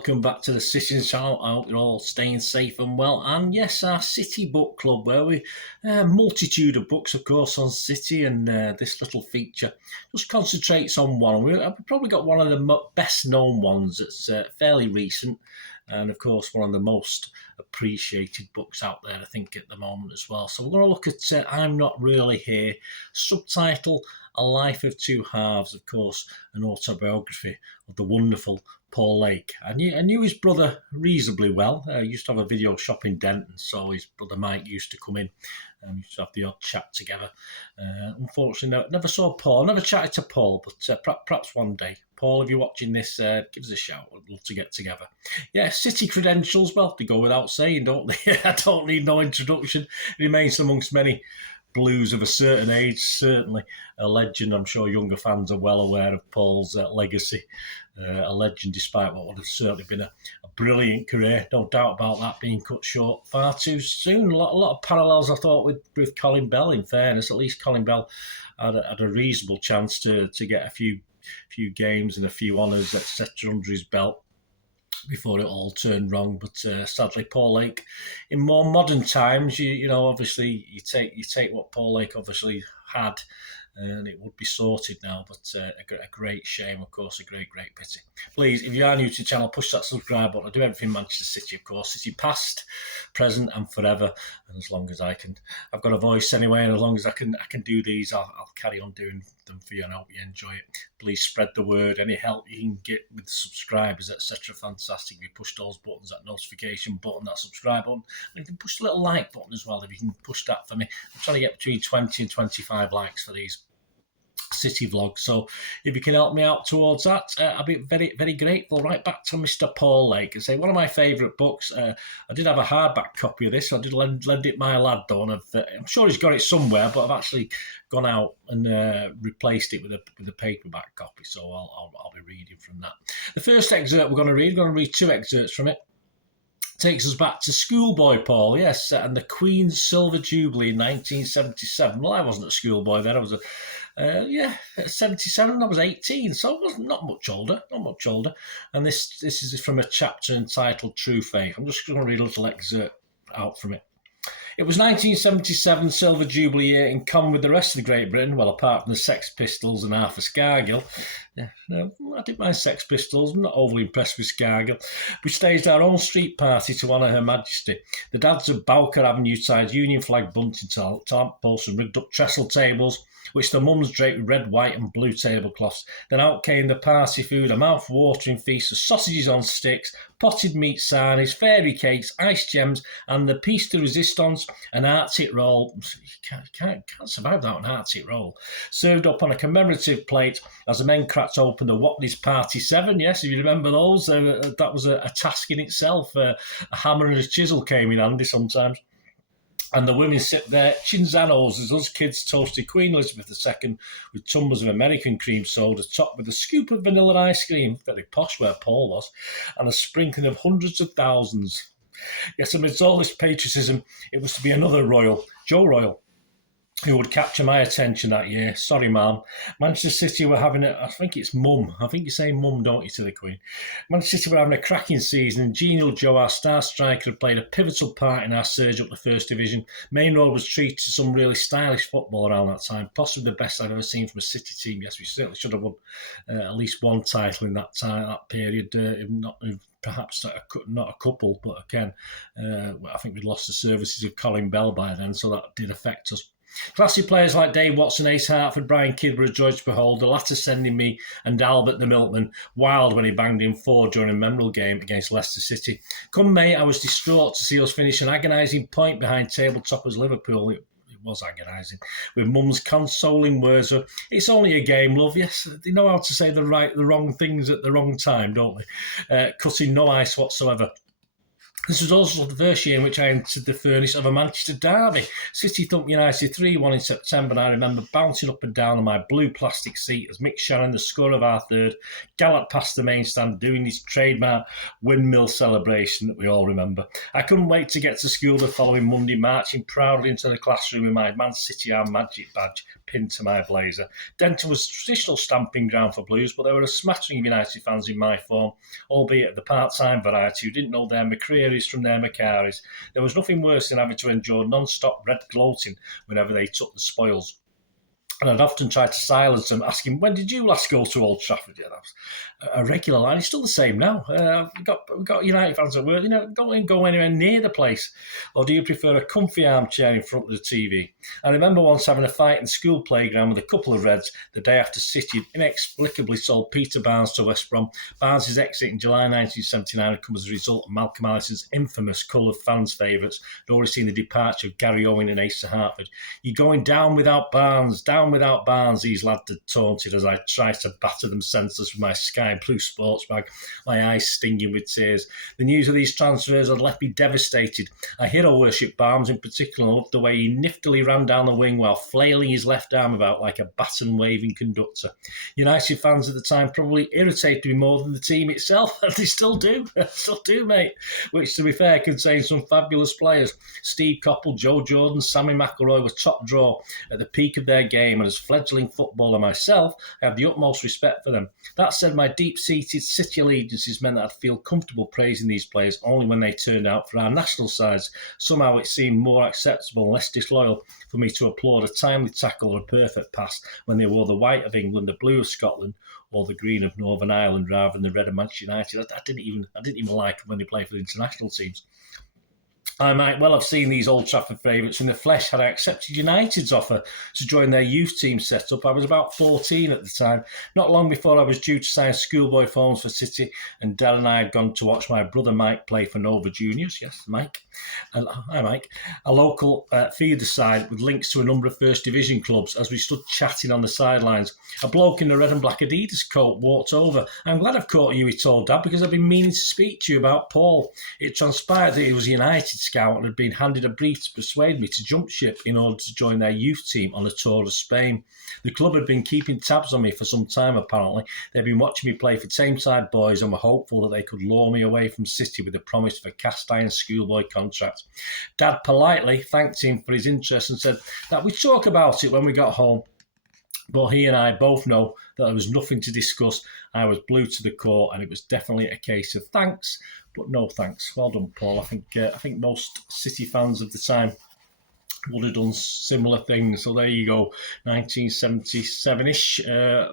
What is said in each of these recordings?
welcome back to the City channel. I hope you're all staying safe and well. And yes, our City Book Club, where we multitude of books, of course, on City, and this little feature just concentrates on one. We've probably got one of the best known ones that's fairly recent, and of course one of the most appreciated books out there, I think, at the moment as well. So we're going to look at I'm Not Really Here, subtitle A Life of Two Halves, of course, an autobiography of the wonderful Paul Lake. I knew his brother reasonably well. I used to have a video shop in Denton, so his brother Mike used to come in and used to have the odd chat together. Unfortunately, never saw Paul, never chatted to Paul, but perhaps one day. Paul, if you're watching this, give us a shout. I'd love to get together. Yeah, City credentials, well, they go without saying, don't they? I don't need no introduction. It remains amongst many Blues of a certain age, certainly a legend. I'm sure younger fans are well aware of Paul's legacy. A legend, despite what would have certainly been a brilliant career. No doubt about that being cut short far too soon. A lot of parallels, I thought, with Colin Bell, in fairness. At least Colin Bell had a reasonable chance to get a few games and a few honours, etc., under his belt before it all turned wrong. But sadly, Paul Lake, in more modern times, you know, obviously you take what Paul Lake obviously had, and it would be sorted now. But a great shame, of course, a great pity. Please, if you are new to the channel, push that subscribe button. I do everything Manchester City, of course. City past, present and forever. And as long as I can, I've got a voice anyway, and as long as I can do these, I'll carry on doing them for you, and I hope you enjoy it. Please spread the word. Any help you can get with the subscribers, etc., fantastic. If you push those buttons, that notification button, that subscribe button, and you can push the little like button as well if you can push that for me. I'm trying to get between 20 and 25 likes for these City vlogs, so if you can help me out towards that, I'll be very, very grateful. Right back to Mr. Paul Lake, and say one of my favourite books. I did have a hardback copy of this, so I did lend it my lad though, and I'm sure he's got it somewhere, but I've actually gone out and replaced it with a paperback copy, so I'll be reading from that. The first excerpt we're going to read two excerpts from it. Takes us back to schoolboy Paul, yes, and the Queen's Silver Jubilee in 1977. Well, I wasn't a schoolboy then. I was 77. I was 18, so I was not much older. And this is from a chapter entitled True Faith. I'm just going to read a little excerpt out from it. It was 1977, Silver Jubilee year, in common with the rest of Great Britain, well, apart from the Sex Pistols and Arthur Scargill. No, I didn't mind Sex Pistols. I'm not overly impressed with Scargill. We staged our own street party to honour Her Majesty. The dads of Bowker Avenue tied Union flag bunting to lamp posts and rigged up trestle tables, which the mums draped with red, white and blue tablecloths. Then out came the party food, a mouth-watering feast of sausages on sticks, potted meat sarnies, fairy cakes, iced gems, and the piece de resistance, an Arctic roll. You can't survive without an Arctic roll. Served up on a commemorative plate as the men cracked open the Watney's Party 7. Yes, if you remember those, that was a task in itself. A hammer and a chisel came in handy sometimes. And the women sit there, chinzanos, as us kids toasted Queen Elizabeth II with tumblers of American cream soda, topped with a scoop of vanilla ice cream, very posh where Paul was, and a sprinkling of hundreds of thousands. Yes, amidst all this patriotism, it was to be another royal, Joe Royal, who would capture my attention that year. Sorry, ma'am. Manchester City were having I think it's mum. I think you say mum, don't you, to the Queen? Manchester City were having a cracking season, and Genial Joe, our star striker, had played a pivotal part in our surge up the First Division. Main Road was treated to some really stylish football around that time, possibly the best I've ever seen from a City team. Yes, we certainly should have won at least one title in that period, if not perhaps not a couple, but again, I think we'd lost the services of Colin Bell by then, so that did affect us. Classy players like Dave Watson, Ace Hartford, Brian Kidd were a joy to behold, the latter sending me and Albert the Milkman wild when he banged in 4 during a memorable game against Leicester City. Come May, I was distraught to see us finish an agonising point behind tabletoppers Liverpool. It was agonising, with mum's consoling words of, "It's only a game, love." Yes, they know how to say the wrong things at the wrong time, don't they? Cutting no ice whatsoever. This was also the first year in which I entered the furnace of a Manchester derby. City thumped United 3-1 in September, and I remember bouncing up and down on my blue plastic seat as Mick Shannon, the scorer of our third, galloped past the main stand doing his trademark windmill celebration that we all remember. I couldn't wait to get to school the following Monday, marching proudly into the classroom with my Man City Arm Magic badge pinned to my blazer. Denton was a traditional stamping ground for Blues, but there were a smattering of United fans in my form, albeit the part-time variety who didn't know their McCreary's from their Macquarie's. There was nothing worse than having to endure non-stop red gloating whenever they took the spoils. And I'd often try to silence them, asking, when did you last go to Old Trafford? Yeah, that was a regular line. It's still the same now. We've got United fans at work. Don't go anywhere near the place. Or do you prefer a comfy armchair in front of the TV? I remember once having a fight in the school playground with a couple of Reds the day after City had inexplicably sold Peter Barnes to West Brom. Barnes' exit in July 1979 had come as a result of Malcolm Allison's infamous cull of fans' favourites. I'd already seen the departure of Gary Owen and Asa Hartford. You're going down without Barnes, without Barnes, these lads had taunted as I tried to batter them senseless with my sky blue sports bag, my eyes stinging with tears. The news of these transfers had left me devastated. I hero worshipped Barnes in particular and loved the way he niftily ran down the wing while flailing his left arm about like a baton-waving conductor. United fans at the time probably irritated me more than the team itself, and they still do, mate, which, to be fair, contains some fabulous players. Steve Coppell, Joe Jordan, Sammy McIlroy were top draw at the peak of their game, and as fledgling footballer myself, I have the utmost respect for them. That said, my deep-seated City allegiances meant that I'd feel comfortable praising these players only when they turned out for our national sides. Somehow it seemed more acceptable and less disloyal for me to applaud a timely tackle or a perfect pass when they wore the white of England, the blue of Scotland, or the green of Northern Ireland rather than the red of Manchester United. I didn't even like them when they played for the international teams. I might well have seen these Old Trafford favourites in the flesh had I accepted United's offer to join their youth team set-up. I was about 14 at the time, not long before I was due to sign schoolboy forms for City, and Dad and I had gone to watch my brother Mike play for Nova Juniors. Yes, Mike. Hi, Mike. A local feeder side with links to a number of First Division clubs. As we stood chatting on the sidelines, a bloke in the red and black Adidas coat walked over. I'm glad I've caught you, he told Dad, because I've been meaning to speak to you about Paul. It transpired that he was a United scout and had been handed a brief to persuade me to jump ship in order to join their youth team on a tour of Spain. The club had been keeping tabs on me for some time, apparently. They'd been watching me play for Tameside boys and were hopeful that they could lure me away from City with a promise of a cast-iron schoolboy contract. Dad politely thanked him for his interest and said that we'd talk about it when we got home. But he and I both know that there was nothing to discuss. I was blue to the core, and it was definitely a case of thanks, but no thanks. Well done, Paul. I think most City fans of the time would have done similar things. So there you go, 1977-ish.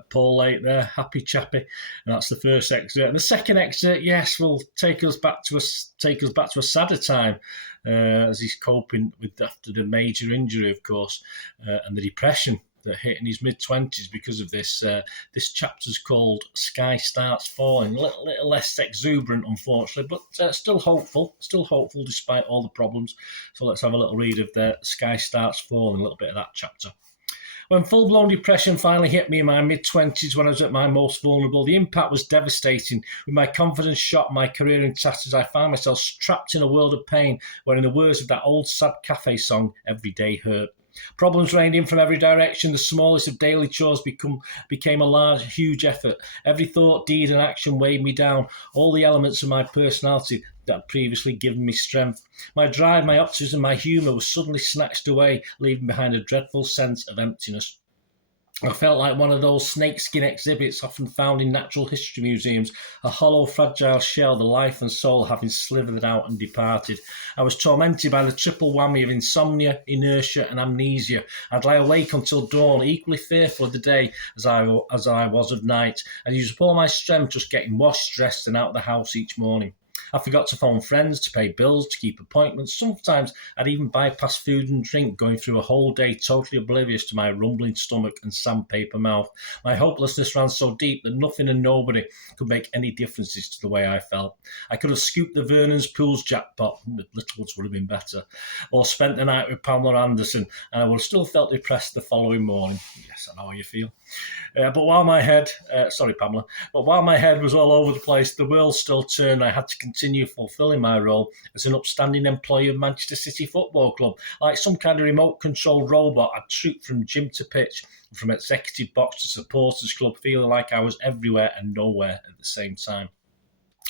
Paul Lake there, happy chappy, and that's the first excerpt. And the second excerpt, yes, will take us back to a sadder time. As he's coping with after the major injury, of course, and the depression that hit in his mid-20s because of this. This chapter's called Sky Starts Falling. A little less exuberant, unfortunately, but still hopeful despite all the problems. So let's have a little read of the Sky Starts Falling, a little bit of that chapter. When full-blown depression finally hit me in my mid-20s when I was at my most vulnerable, the impact was devastating. With my confidence shot, my career in tatters, I found myself trapped in a world of pain where, in the words of that old sad cafe song, every day hurt. Problems rained in from every direction. The smallest of daily chores became a large, huge effort. Every thought, deed and action weighed me down. All the elements of my personality that had previously given me strength. My drive, my optimism, my humour was suddenly snatched away, leaving behind a dreadful sense of emptiness. I felt like one of those snakeskin exhibits often found in natural history museums, a hollow, fragile shell, the life and soul having slithered out and departed. I was tormented by the triple whammy of insomnia, inertia and amnesia. I'd lie awake until dawn, equally fearful of the day as I was of night. I'd use up all my strength just getting washed, dressed and out of the house each morning. I forgot to phone friends, to pay bills, to keep appointments. Sometimes I'd even bypass food and drink, going through a whole day totally oblivious to my rumbling stomach and sandpaper mouth. My hopelessness ran so deep that nothing and nobody could make any differences to the way I felt. I could have scooped the Vernon's Pools jackpot, the Littlewoods would have been better, or spent the night with Pamela Anderson, and I would have still felt depressed the following morning. Yes, I know how you feel. But while my head was all over the place, the world still turned. I had to continue fulfilling my role as an upstanding employee of Manchester City Football Club. Like some kind of remote-controlled robot, I'd troop from gym to pitch, from executive box to supporters club, feeling like I was everywhere and nowhere at the same time.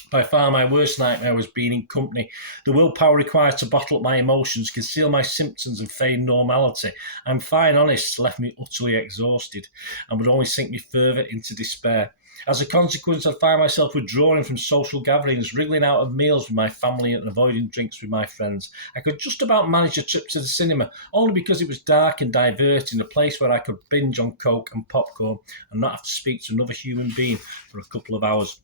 By far my worst nightmare was being in company. The willpower required to bottle up my emotions, conceal my symptoms and feign normality. I'm fine, honest, left me utterly exhausted and would only sink me further into despair. As a consequence, I found myself withdrawing from social gatherings, wriggling out of meals with my family and avoiding drinks with my friends. I could just about manage a trip to the cinema, only because it was dark and diverting, a place where I could binge on Coke and popcorn and not have to speak to another human being for a couple of hours.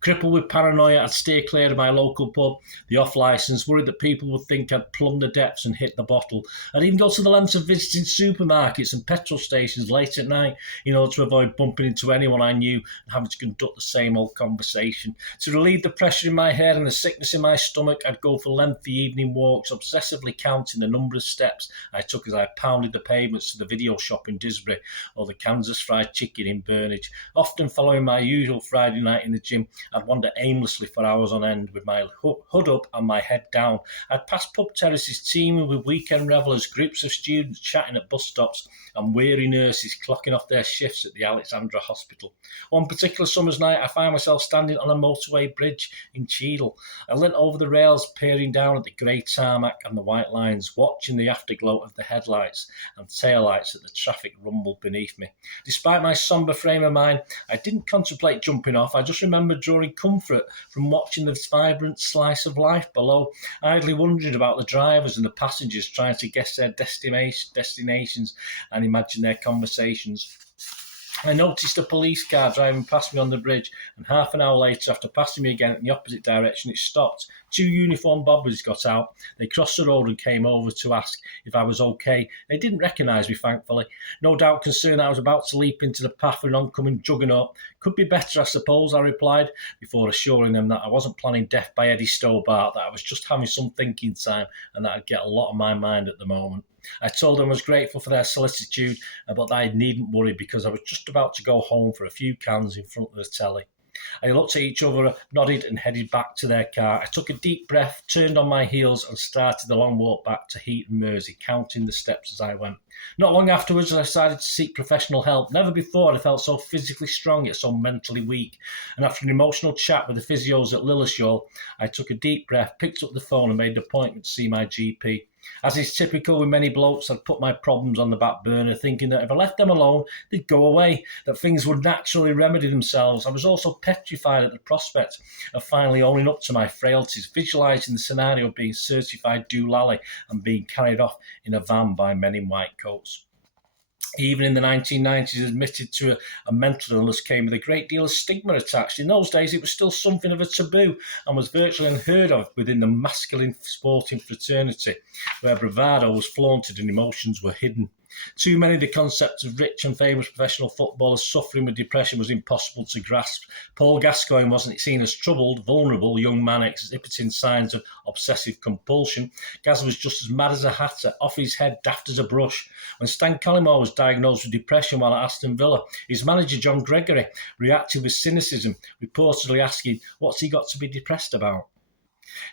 Crippled with paranoia, I'd steer clear of my local pub, the off-licence, worried that people would think I'd plumbed the depths and hit the bottle. I'd even go to the lengths of visiting supermarkets and petrol stations late at night in order to avoid bumping into anyone I knew and having to conduct the same old conversation. To relieve the pressure in my head and the sickness in my stomach, I'd go for lengthy evening walks, obsessively counting the number of steps I took as I pounded the pavements to the video shop in Disbury or the Kansas Fried Chicken in Burnage. Often following my usual Friday night in the gym, I'd wander aimlessly for hours on end with my hood up and my head down. I'd pass pub terraces teeming with weekend revellers, groups of students chatting at bus stops, and weary nurses clocking off their shifts at the Alexandra Hospital. One particular summer's night, I found myself standing on a motorway bridge in Cheadle. I leant over the rails, peering down at the grey tarmac and the white lines, watching the afterglow of the headlights and taillights as the traffic rumbled beneath me. Despite my sombre frame of mind, I didn't contemplate jumping off. I just remembered drawing comfort from watching this vibrant slice of life below, idly wondering about the drivers and the passengers trying to guess their destinations and imagine their conversations. I noticed a police car driving past me on the bridge, and half an hour later, after passing me again in the opposite direction, it stopped. Two uniformed bobbers got out. They crossed the road and came over to ask if I was okay. They didn't recognise me, thankfully. No doubt concerned that I was about to leap into the path of an oncoming juggernaut. Could be better, I suppose, I replied, before assuring them that I wasn't planning death by Eddie Stobart, that I was just having some thinking time and that I'd get a lot on my mind at the moment. I told them I was grateful for their solicitude, but that I needn't worry because I was just about to go home for a few cans in front of the telly. I looked at each other, nodded and headed back to their car. I took a deep breath, turned on my heels and started the long walk back to Heaton Mersey, counting the steps as I went. Not long afterwards, I decided to seek professional help. Never before had I felt so physically strong yet so mentally weak. And after an emotional chat with the physios at Lilleshall, I took a deep breath, picked up the phone and made an appointment to see my GP. As is typical with many blokes, I'd put my problems on the back burner, thinking that if I left them alone, they'd go away, that things would naturally remedy themselves. I was also petrified at the prospect of finally owning up to my frailties, visualising the scenario of being certified doolally and being carried off in a van by men in white coats. Even in the 1990s, admitted to a mental illness came with a great deal of stigma attached. In those days, it was still something of a taboo and was virtually unheard of within the masculine sporting fraternity, where bravado was flaunted and emotions were hidden. Too many of the concepts of rich and famous professional footballers suffering with depression was impossible to grasp. Paul Gascoigne wasn't seen as troubled, vulnerable young man exhibiting signs of obsessive compulsion. Gaz was just as mad as a hatter, off his head, daft as a brush. When Stan Collymore was diagnosed with depression while at Aston Villa, his manager John Gregory reacted with cynicism, reportedly asking, "What's he got to be depressed about?"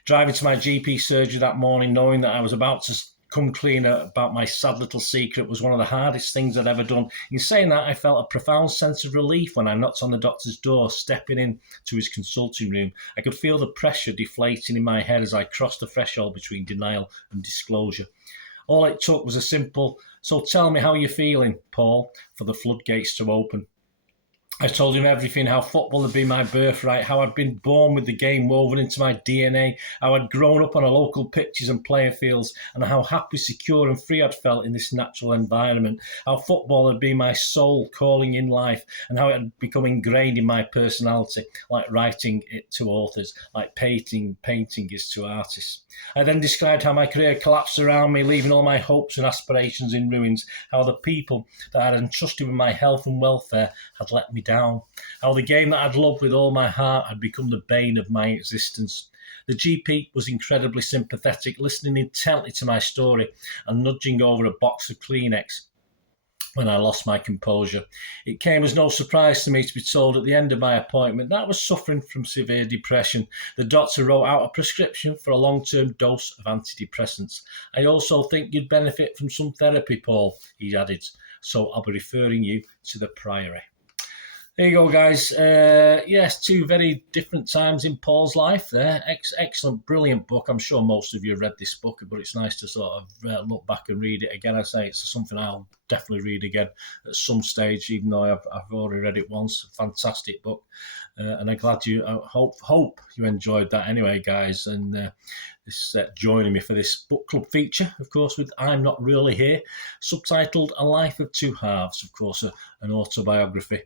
Driving to my GP surgery that morning, knowing that I was about to come clean about my sad little secret was one of the hardest things I'd ever done. In saying that, I felt a profound sense of relief when I knocked on the doctor's door, stepping in to his consulting room. I could feel the pressure deflating in my head as I crossed the threshold between denial and disclosure. All it took was a simple, "So tell me how you're feeling, Paul," for the floodgates to open. I told him everything, how football had been my birthright, how I'd been born with the game woven into my DNA, how I'd grown up on a local pitches and player fields, and how happy, secure and free I'd felt in this natural environment, how football had been my sole calling in life, and how it had become ingrained in my personality, like writing it to authors, like painting is to artists. I then described how my career collapsed around me, leaving all my hopes and aspirations in ruins, how the people that I had entrusted with my health and welfare had let me down, how the game that I'd loved with all my heart had become the bane of my existence. The GP was incredibly sympathetic, listening intently to my story and nudging over a box of Kleenex. when I lost my composure. It came as no surprise to me to be told at the end of my appointment that I was suffering from severe depression. The doctor wrote out a prescription for a long-term dose of antidepressants. I also think you'd benefit from some therapy, Paul, he added, so I'll be referring you to the Priory. There you go, guys. Yes, two very different times in Paul's life there. Excellent, brilliant book. I'm sure most of you have read this book, but it's nice to sort of look back and read it again. I say it's something I'll definitely read again at some stage, even though I've already read it once. Fantastic book. And I'm glad I hope you enjoyed that anyway, guys. And this joining me for this book club feature, of course, with I'm Not Really Here, subtitled A Life of Two Halves, of course, an autobiography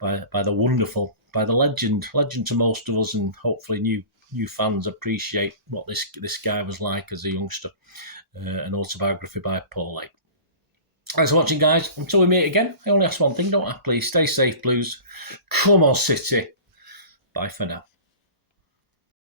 by the wonderful, by the legend to most of us, and hopefully new fans appreciate what this guy was like as a youngster. An autobiography by Paul Lake. Thanks for watching, guys. Until we meet again, I only ask one thing, don't I? Please stay safe, Blues. Come on, City. Bye for now.